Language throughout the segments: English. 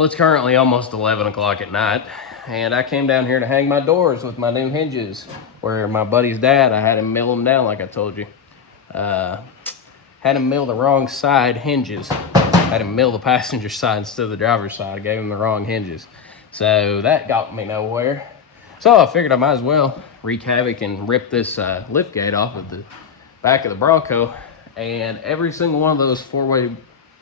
Well, it's currently almost 11 o'clock at night, and I came down here to hang my doors with my new hinges, where my buddy's dad, I had him mill them down like I told you. Had him mill the wrong side hinges. Had him mill the passenger side instead of the driver's side. I gave him the wrong hinges. So that got me nowhere. So I figured I might as well wreak havoc and rip this lift gate off of the back of the Bronco. And every single one of those four-way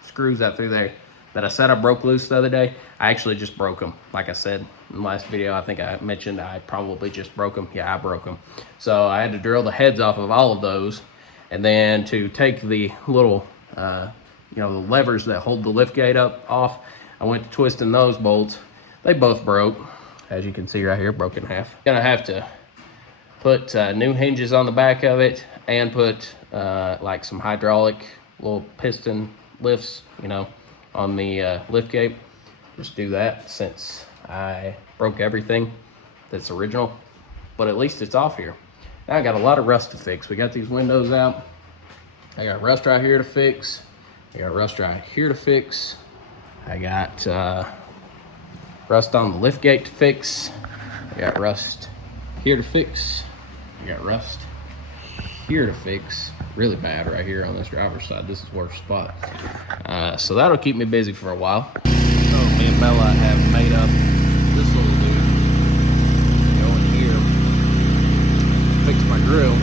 screws out through there that I said I broke loose the other day, I actually just broke them. Like I said in the last video, I think I mentioned I probably just broke them. Yeah, I broke them. So I had to drill the heads off of all of those. And then to take the little, the levers that hold the lift gate up off, I went to twisting those bolts. They both broke, as you can see right here, broke in half. Gonna have to put new hinges on the back of it and put like some hydraulic little piston lifts, on the lift gate. Just do that since I broke everything that's original, but at least it's off here. Now I got a lot of rust to fix. We got these windows out. I got rust right here to fix. I got rust right here to fix. I got rust on the lift gate to fix. I got rust here to fix. I got rust here to fix. Really bad right here on this driver's side. This is the worst spot. So that'll keep me busy for a while. So me and Bella have made up this little dude. Go in here, fix my grill.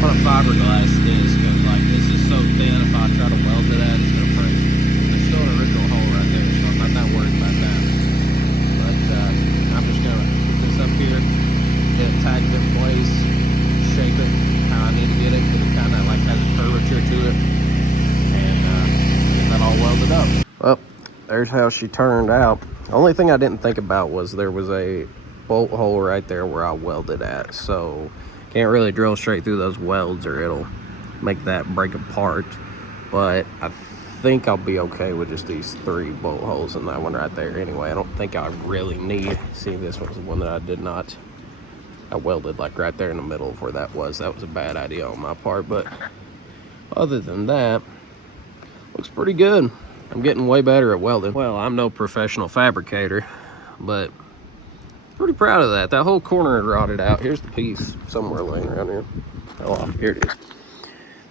Put a fiberglass disc, because like this is so thin, if I try to weld it at, it's gonna break. There's still an original hole right there, so I'm not that worried about that. But I'm just gonna put this up here, get it tightened in place, shape it how I need to get it, because it kind of like has a curvature to it, and get that all welded up. Well, there's how she turned out. The only thing I didn't think about was there was a bolt hole right there where I welded at, so can't really drill straight through those welds or it'll make that break apart. But I think I'll be okay with just these 3 bolt holes in that one right there anyway. I don't think I really need. See, this was the one that I did not. I welded like right there in the middle of where that was. That was a bad idea on my part, but other than that, looks pretty good. I'm getting way better at welding. Well, I'm no professional fabricator, but pretty proud of that. That whole corner rotted out. Here's the piece somewhere laying around here. Oh, here it is.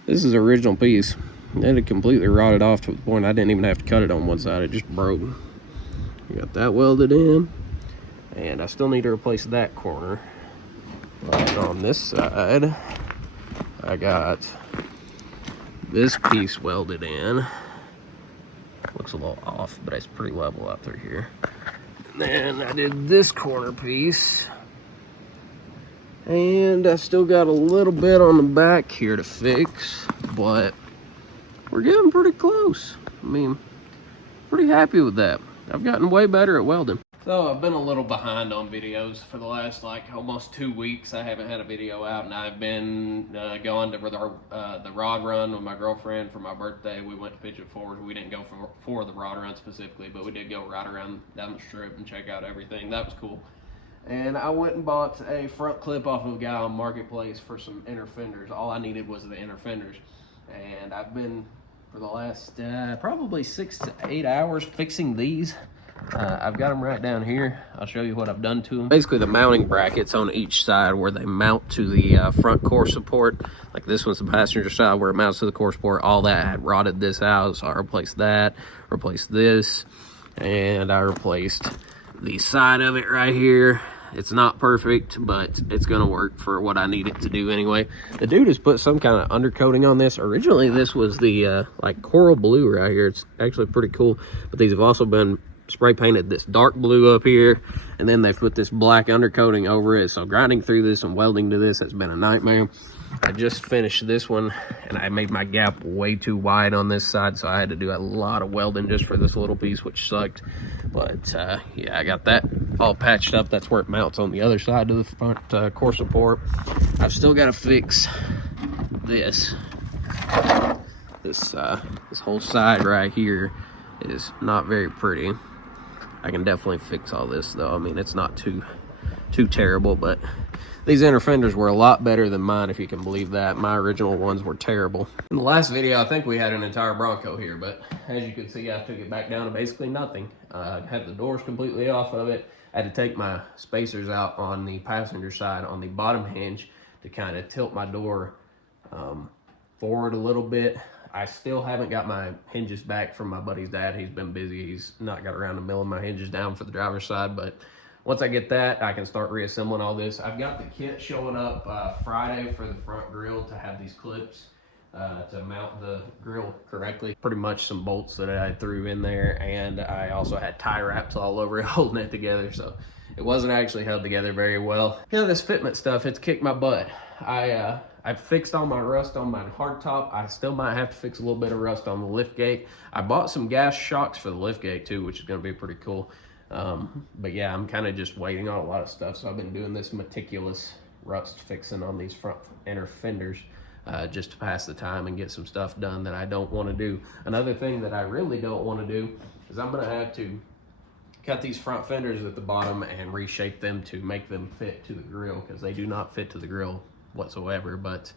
This is the original piece. It had completely rotted off to the point I didn't even have to cut it on one side. It just broke. You got that welded in, and I still need to replace that corner. But on this side, I got this piece welded in. Looks a little off, but it's pretty level out through here. And then I did this corner piece. And I still got a little bit on the back here to fix, but we're getting pretty close. I mean, pretty happy with that. I've gotten way better at welding. So I've been a little behind on videos for the last almost 2 weeks. I haven't had a video out, and I've been going to the rod run with my girlfriend for my birthday. We went to Pigeon Forge. We didn't go for the rod run specifically, but we did go right around down the strip and check out everything. That was cool. And I went and bought a front clip off of a guy on Marketplace for some inner fenders. All I needed was the inner fenders. And I've been, for the last probably 6 to 8 hours, fixing these. I've got them right down here. I'll show you what I've done to them. Basically the mounting brackets on each side where they mount to the front core support. Like this one's the passenger side where it mounts to the core support. All that had rotted this out, so I replaced that, replaced this, and I replaced the side of it right here. It's not perfect, but it's gonna work for what I need it to do anyway. The dude has put some kind of undercoating on this. Originally this was the like coral blue right here. It's actually pretty cool, but these have also been spray painted this dark blue up here, and then they've put this black undercoating over it. So grinding through this and welding to this has been a nightmare. I just finished this one, and I made my gap way too wide on this side, so I had to do a lot of welding just for this little piece, which sucked. But yeah, I got that all patched up. That's where it mounts on the other side of the front core support. I've still got to fix this. This whole side right here is not very pretty. I can definitely fix all this though. I mean, it's not too terrible, but these inner fenders were a lot better than mine, if you can believe that. My original ones were terrible. In the last video, I think we had an entire Bronco here, but as you can see, I took it back down to basically nothing. Had the doors completely off of it. I had to take my spacers out on the passenger side on the bottom hinge to kind of tilt my door forward a little bit. I still haven't got my hinges back from my buddy's dad. He's been busy. He's not got around to milling my hinges down for the driver's side, but once I get that, I can start reassembling all this. I've got the kit showing up Friday for the front grille to have these clips to mount the grill correctly. Pretty much some bolts that I threw in there, and I also had tie wraps all over it holding it together, so it wasn't actually held together very well. You know, this fitment stuff, it's kicked my butt. I fixed all my rust on my hardtop. I still might have to fix a little bit of rust on the lift gate. I bought some gas shocks for the lift gate too, which is going to be pretty cool. But yeah, I'm kind of just waiting on a lot of stuff, so I've been doing this meticulous rust fixing on these front inner fenders just to pass the time and get some stuff done that I don't want to do. Another thing that I really don't want to do is I'm going to have to cut these front fenders at the bottom and reshape them to make them fit to the grill, because they do not fit to the grill whatsoever. But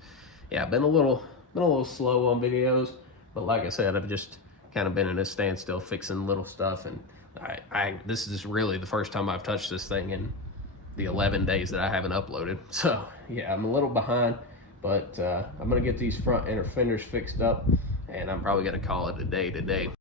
yeah, been a little slow on videos, but like I said, I've just kind of been in a standstill fixing little stuff, and this is really the first time I've touched this thing in the 11 days that I haven't uploaded. So yeah, I'm a little behind, but I'm gonna get these front inner fenders fixed up, and I'm probably gonna call it a day today.